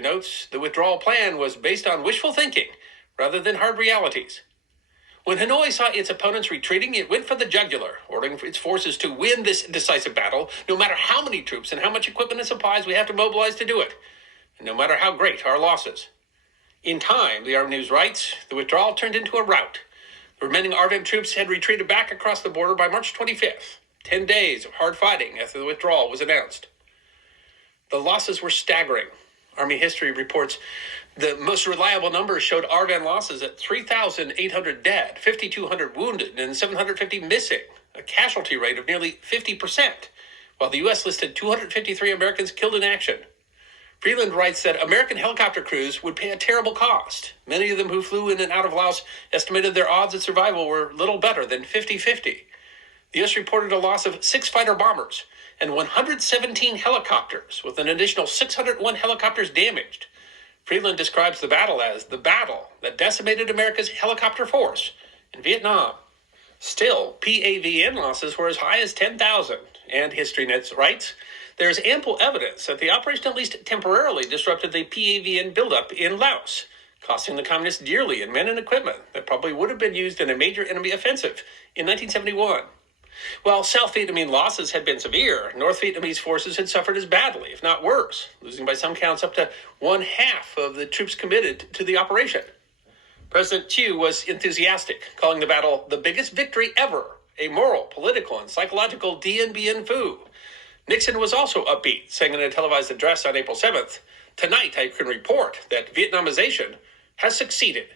notes the withdrawal plan was based on wishful thinking rather than hard realities. When Hanoi saw its opponents retreating, it went for the jugular, ordering its forces to win this decisive battle, no matter how many troops and how much equipment and supplies we have to mobilize to do it, and no matter how great our losses. In time, the Army News writes, the withdrawal turned into a rout. The remaining RVM troops had retreated back across the border by March 25th, 10 days of hard fighting after the withdrawal was announced. The losses were staggering. Army history reports the most reliable numbers showed RVM losses at 3,800 dead, 5,200 wounded, and 750 missing, a casualty rate of nearly 50%, while the U.S. listed 253 Americans killed in action. Freeland writes that American helicopter crews would pay a terrible cost. Many of them who flew in and out of Laos estimated their odds of survival were little better than 50-50. The U.S. reported a loss of 6 fighter bombers and 117 helicopters, with an additional 601 helicopters damaged. Freeland describes the battle as the battle that decimated America's helicopter force in Vietnam. Still, PAVN losses were as high as 10,000, and HistoryNet writes, there is ample evidence that the operation at least temporarily disrupted the PAVN buildup in Laos, costing the communists dearly in men and equipment that probably would have been used in a major enemy offensive in 1971. While South Vietnamese losses had been severe, North Vietnamese forces had suffered as badly, if not worse, losing by some counts up to 1/2 of the troops committed to the operation. President Thieu was enthusiastic, calling the battle the biggest victory ever, a moral, political, and psychological Dien Bien Phu. Nixon was also upbeat, saying in a televised address on April 7th, tonight I can report that Vietnamization has succeeded.